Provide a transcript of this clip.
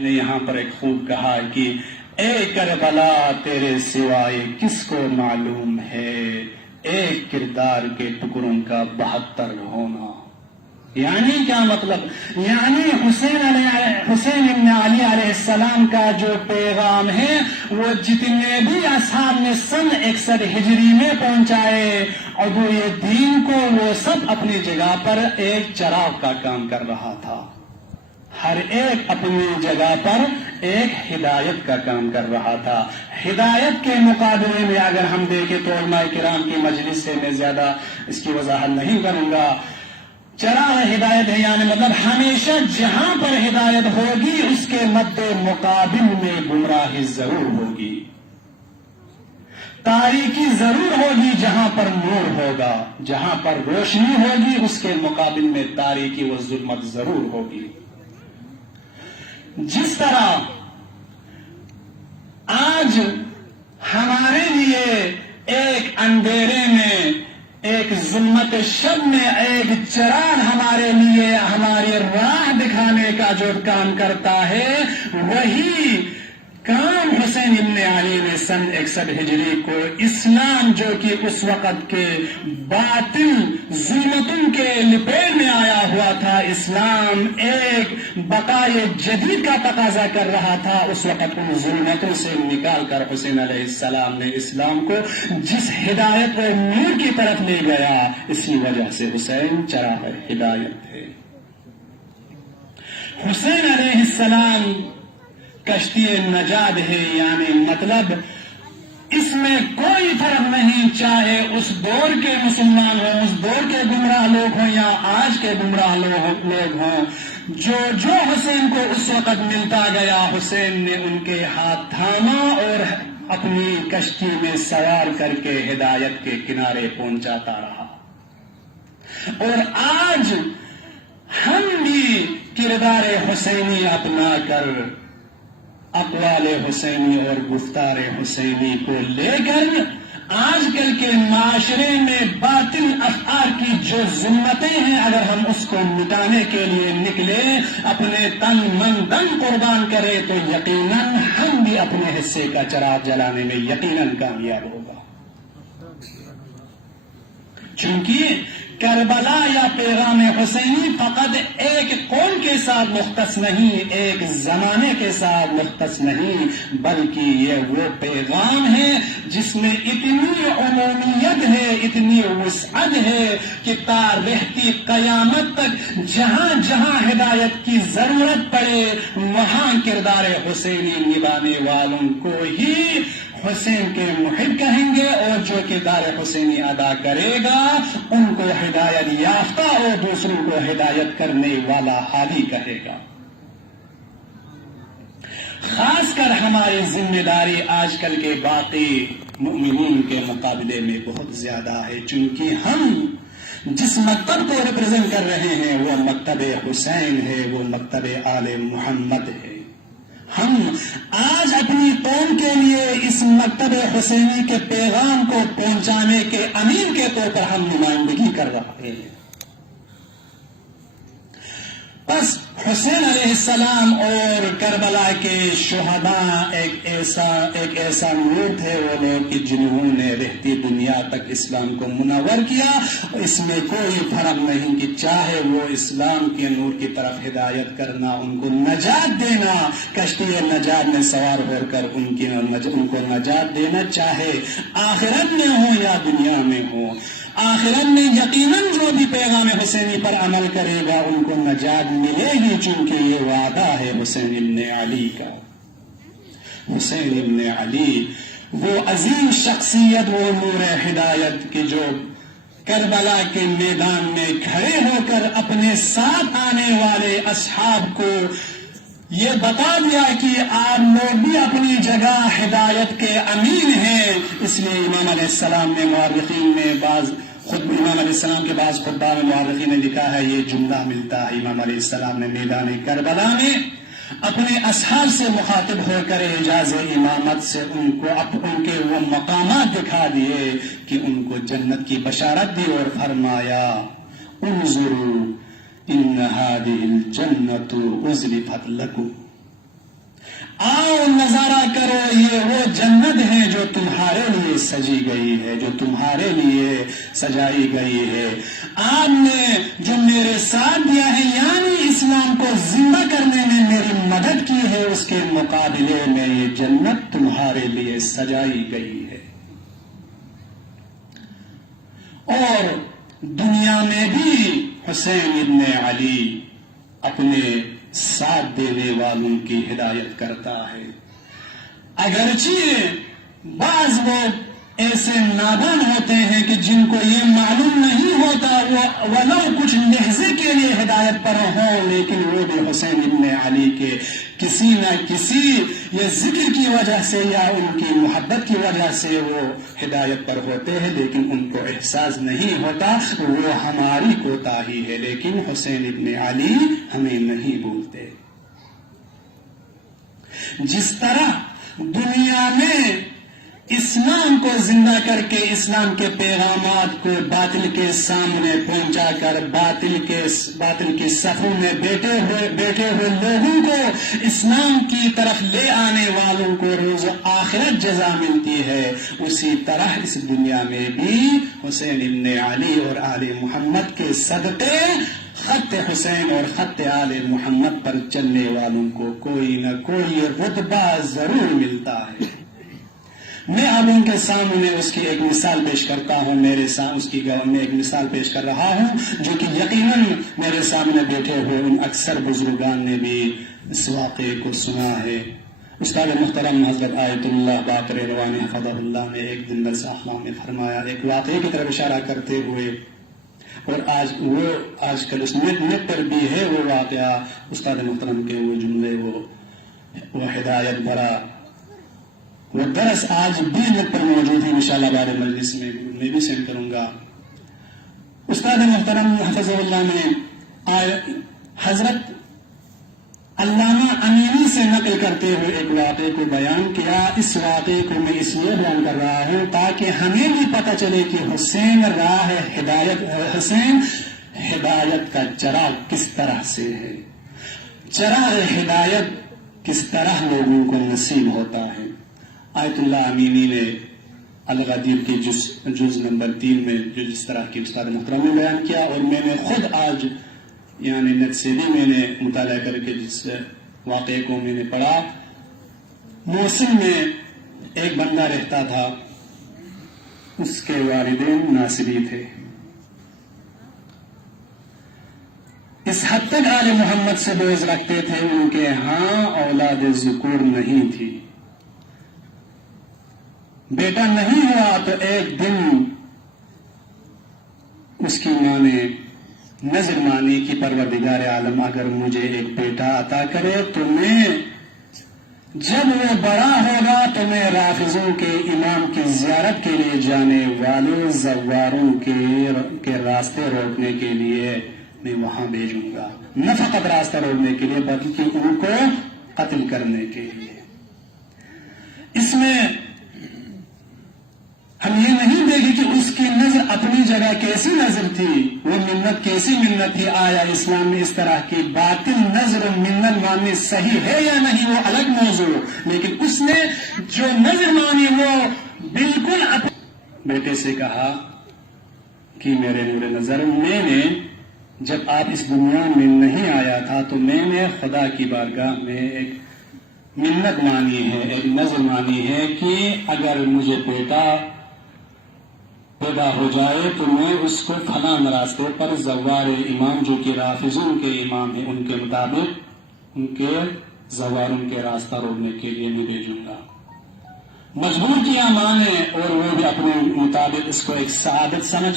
نے یہاں پر ایک خوب کہا کہ اے کربلا تیرے سوائے کس کو معلوم ہے ایک کردار کے ٹکڑوں کا 72 ہونا. یعنی کیا مطلب؟ یعنی حسین ابن علی علیہ السلام کا جو پیغام ہے وہ جتنے بھی اصحاب نے سن 61 ہجری میں پہنچائے عدوی دین کو، وہ سب اپنی جگہ پر ایک چراغ کا کام کر رہا تھا. ہر ایک اپنی جگہ پر ایک ہدایت کا کام کر رہا تھا. ہدایت کے مقابلے میں اگر ہم دیکھیں تو علماء کرام کی مجلس سے میں زیادہ اس کی وضاحت نہیں کروں گا. چراغ ہدایت ہے، یعنی مطلب ہمیشہ جہاں پر ہدایت ہوگی اس کے مد مقابل میں گمراہی ضرور ہوگی، تاریکی ضرور ہوگی. جہاں پر نور ہوگا، جہاں پر روشنی ہوگی اس کے مقابل میں تاریکی و ظلمت ضرور ہوگی. جس طرح آج ہمارے لیے ایک اندھیرے میں، ایک ظلمت شب میں ایک چراغ ہمارے لیے ہماری راہ دکھانے کا جو کام کرتا ہے، وہی کام حسین ابن علی نے سن 61 ہجری کو اسلام جو کہ اس وقت کے باطل ظلمتوں کے لپیٹ میں آیا ہوا تھا، اسلام ایک بقائے جدید کا تقاضا کر رہا تھا، اس وقت ان ظلمتوں سے نکال کر حسین علیہ السلام نے اسلام کو جس ہدایت و نور کی طرف لے گیا، اسی وجہ سے حسین چراغ ہدایت تھے. حسین علیہ السلام کشتی نجات ہے، یعنی مطلب اس میں کوئی فرق نہیں، چاہے اس دور کے مسلمان ہوں، اس دور کے گمراہ لوگ ہوں یا آج کے گمراہ لوگ ہوں. جو حسین کو اس وقت ملتا گیا، حسین نے ان کے ہاتھ تھاما اور اپنی کشتی میں سوار کر کے ہدایت کے کنارے پہنچاتا رہا. اور آج ہم بھی کردار حسینی اپنا کر اقوال حسینی اور گفتار حسینی کو لے کر آج کل کے معاشرے میں باطل افعال کی جو ظلمتیں ہیں، اگر ہم اس کو مٹانے کے لیے نکلے، اپنے تن من دم قربان کرے، تو یقیناً ہم بھی اپنے حصے کا چراغ جلانے میں یقیناً کامیاب ہوگا. چونکہ کربلا یا پیغام حسینی فقط ایک قوم کے ساتھ مختص نہیں، ایک زمانے کے ساتھ مختص نہیں، بلکہ یہ وہ پیغام ہے جس میں اتنی عمومیت ہے، اتنی وسعت ہے کہ تا رہتی قیامت تک جہاں جہاں ہدایت کی ضرورت پڑے وہاں کردار حسینی نبھانے والوں کو ہی حسین کے محب کہیں گے، اور جو کردار حسینی ادا کرے گا ان کو ہدایت یافتہ اور دوسروں کو ہدایت کرنے والا حالی کہے گا. خاص کر ہماری ذمہ داری آج کل کے باقی مؤمنین کے مقابلے میں بہت زیادہ ہے، چونکہ ہم جس مکتب کو ریپرزینٹ کر رہے ہیں وہ مکتب حسین ہے، وہ مکتب آل محمد ہے. ہم آج اپنی قوم کے لیے اس مکتب حسینی کے پیغام کو پہنچانے کے امین کے طور پر ہم نمائندگی کر رہے ہیں. بس حسین علیہ السلام اور کربلا کے شہداء ایک ایسا نور تھے وہ لوگ کہ جنہوں نے رہتی دنیا تک اسلام کو منور کیا. اس میں کوئی فرق نہیں کہ چاہے وہ اسلام کے نور کی طرف ہدایت کرنا، ان کو نجات دینا، کشتی نجات میں سوار ہو کر ان کو نجات دینا، چاہے آخرت میں ہو یا دنیا میں ہو. آخرت میں یقیناً جو بھی پیغام حسینی پر عمل کرے گا ان کو نجات ملے گی، چونکہ یہ وعدہ ہے حسین ابن علی کا. حسین ابن علی وہ عظیم شخصیت، وہ نور ہدایت کی جو کربلا کے میدان میں کھڑے ہو کر اپنے ساتھ آنے والے اصحاب کو یہ بتا دیا کہ آپ لوگ بھی اپنی جگہ ہدایت کے امین ہیں. اس لیے امام علیہ السلام نے مورخین میں امام علیہ السلام کے بعض خطبہ میں مورخین نے لکھا ہے، یہ جملہ ملتا ہے امام علیہ السلام نے میدان کربلا میں اپنے اصحاب سے مخاطب ہو کر اعجاز امامت سے ان کے وہ مقامات دکھا دیے کہ ان کو جنت کی بشارت دی اور فرمایا، انظروا ان هذه الجنة ازلفت لكم آؤ نظارہ کرو یہ وہ جنت ہے جو تمہارے لیے سجی گئی ہے، جو تمہارے لیے سجائی گئی ہے۔ آپ نے جو میرے ساتھ دیا ہے یعنی اسلام کو زندہ کرنے میں میری مدد کی ہے، اس کے مقابلے میں یہ جنت تمہارے لیے سجائی گئی ہے۔ اور دنیا میں بھی حسین ابن علی اپنے ساتھ دینے والوں کی ہدایت کرتا ہے۔ اگرچہ بعض لوگ ایسے نادان ہوتے ہیں کہ جن کو یہ معلوم نہیں ہوتا، وہ ولو کچھ لحظے کے لیے ہدایت پر ہوں، لیکن وہ بھی حسین ابن علی کے کسی نہ کسی یا ذکر کی وجہ سے یا ان کی محبت کی وجہ سے وہ ہدایت پر ہوتے ہیں، لیکن ان کو احساس نہیں ہوتا۔ وہ ہماری کوتاہی ہے، لیکن حسین ابن علی ہمیں نہیں بھولتے۔ جس طرح دنیا میں اسلام کو زندہ کر کے اسلام کے پیغامات کو باطل کے سامنے پہنچا کر باطل کی صفوں میں بیٹھے ہوئے لوگوں کو اسلام کی طرف لے آنے والوں کو روز آخرت جزا ملتی ہے، اسی طرح اس دنیا میں بھی حسین ابن علی اور آل محمد کے صدقے خط حسین اور خط آل محمد پر چلنے والوں کو کوئی نہ کوئی رتبہ ضرور ملتا ہے۔ میں اب ان کے سامنے اس کی ایک مثال پیش کرتا ہوں، میں ایک مثال پیش کر رہا ہوں جو کہ یقیناً میرے سامنے بیٹھے ہوئے ان اکثر بزرگان نے بھی اس واقعے کو سنا ہے۔ استاد محترم حضرت آیت اللہ باقر روانی حفظہ اللہ نے ایک دن درس احلام میں فرمایا، ایک واقعے کی طرف اشارہ کرتے ہوئے، اور آج کل اس نیٹ پر بھی ہے وہ واقعہ، استاد محترم کے وہ جملے، وہ ہدایت بھرا وہ درس آج بھی نیٹ پر موجود ہے، انشاءاللہ بعد مجلس میں بھی سینڈ کروں گا۔ استاد محترم حفظہ اللہ نے حضرت علامہ امینی سے نقل کرتے ہوئے ایک واقعے کو بیان کیا۔ اس واقعے کو میں اس لیے بیان کر رہا ہوں تاکہ ہمیں بھی پتہ چلے کہ حسین راہ ہدایت کا چراغ کس طرح سے ہے، چراغ ہدایت کس طرح لوگوں کو نصیب ہوتا ہے۔ آیت اللہ امینی نے الغدیر کے جز نمبر 3 میں جو جس طرح کی استاد محترم نے بیان کیا، اور میں نے خود آج یعنی نیٹ سے بھی میں نے مطالعہ کر کے جس واقعے کو میں نے پڑھا۔ موصل میں ایک بندہ رہتا تھا، اس کے والدین ناصری تھے۔ اس حد تک آل محمد سے بغض رکھتے تھے، ان کے ہاں اولاد ذکور نہیں تھی، بیٹا نہیں ہوا تو ایک دن اس کی ماں نے نظر مانی کہ پروردگار عالم اگر مجھے ایک بیٹا عطا کرے تو میں جب وہ بڑا ہوگا تو میں رافضوں کے امام کی زیارت کے لیے جانے والے زواروں کے راستے روکنے کے لیے میں وہاں بھیجوں گا، نہ فقط راستہ روکنے کے لیے بلکہ ان کو قتل کرنے کے لیے۔ اس میں ہم یہ نہیں دیکھیں کہ اس کی نظر اپنی جگہ کیسی نظر تھی، وہ منت کیسی منت تھی، آیا اسلام میں اس طرح کی باطل نظر منت ماننی صحیح ہے یا نہیں، وہ الگ موضوع، لیکن اس نے جو نظر مانی وہ بالکل بیٹے سے کہا کہ میرے نور نظر، میں نے جب آپ اس دنیا میں نہیں آیا تھا تو میں نے خدا کی بارگاہ میں ایک منت مانی ہے، ایک نظر مانی ہے کہ اگر مجھے بیٹا پیدا ہو جائے تو میں اس کو فلاں راستے پر زوار امام جو کہ رافضوں کے امام ہیں ان کے مطابق ان کے زواروں کے راستہ روکنے کے لیے میں بھیجوں گا۔ مجبور کیا ماں نے، اور وہ بھی اپنے مطابق اس کو ایک سعادت سمجھ